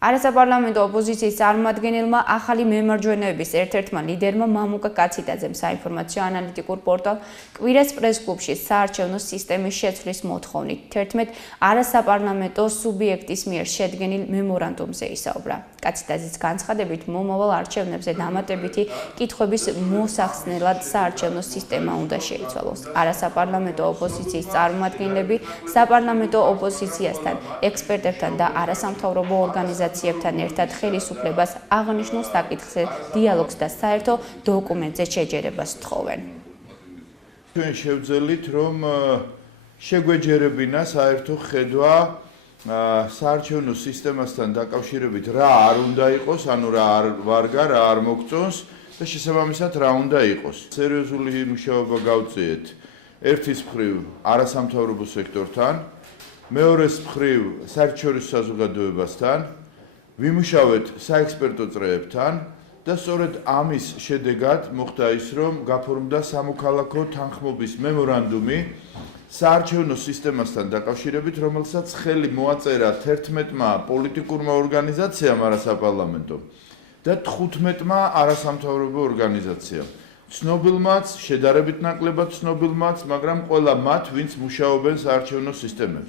არასაპარლამენტო ოპოზიციის წარმომადგენელმა ახალი მემარჯვენეების ერთ-ერთმა ლიდერმა მამუკა კაციტაძემ საინფორმაციო ანალიტიკურ პორტალ კვირას პრეს-კლუბში საარჩევნო სისტემის შეცვლის მოთხოვნით 11 არასაპარლამენტო სუბიექტის მიერ შედგენილ მემორანდუმზე ისაუბრა. კაციტაძის განცხადებით, მომავალ არჩევნებზე დამატებითი კითხვების მოსახსნელად საარჩევნო სისტემა უნდა შეიცვალოს. არასაპარლამენტო ოპოზიციის წარმომადგენლები საპარლამენტო ოპოზიციასთან, ექსპერტებთან და არასამთავრობო ორგანიზაციებთან ერთად ხელისუფლებას აღნიშნულ საკითხზე დიალოგს და საერთო დოკუმენტზე შეჯერებას თხოვენ. ჩვენ შევძელით, რომ შეგვეჯერებინა საერთო ხედვა საარჩევნო სისტემასთან დაკავშირებით რა არ უნდა იყოს, ანუ რა არ ვარგა, რა არ მოგწონს და შესაბამისად რა უნდა იყოს. სერიოზული მუშაობა გავწიეთ ერთის მხრივ არასამთავრობო სექტორთან, მეორეს მხრივ საერთაშორისო საზოგადოებასთან, ვიმუშავეთ საექსპერტო წრეებთან და სწორედ ამის შედეგად მოხდა ის, რომ გაფორმდა სამოქალაქო თანხმობის მემორანდუმი საარჩევნო სისტემასთან დაკავშირებით, რომელსაც ხელი მოაწერა 11-მა პოლიტიკურმა ორგანიზაციამ არასაპარლამენტო და 15-მა არასამთავრობო ორგანიზაციამ. ცნობილმაც, შედარებით ნაკლებად ცნობილმაც, მაგრამ ყველა მათ, ვინც მუშაობენ საარჩევნო სისტემებზე.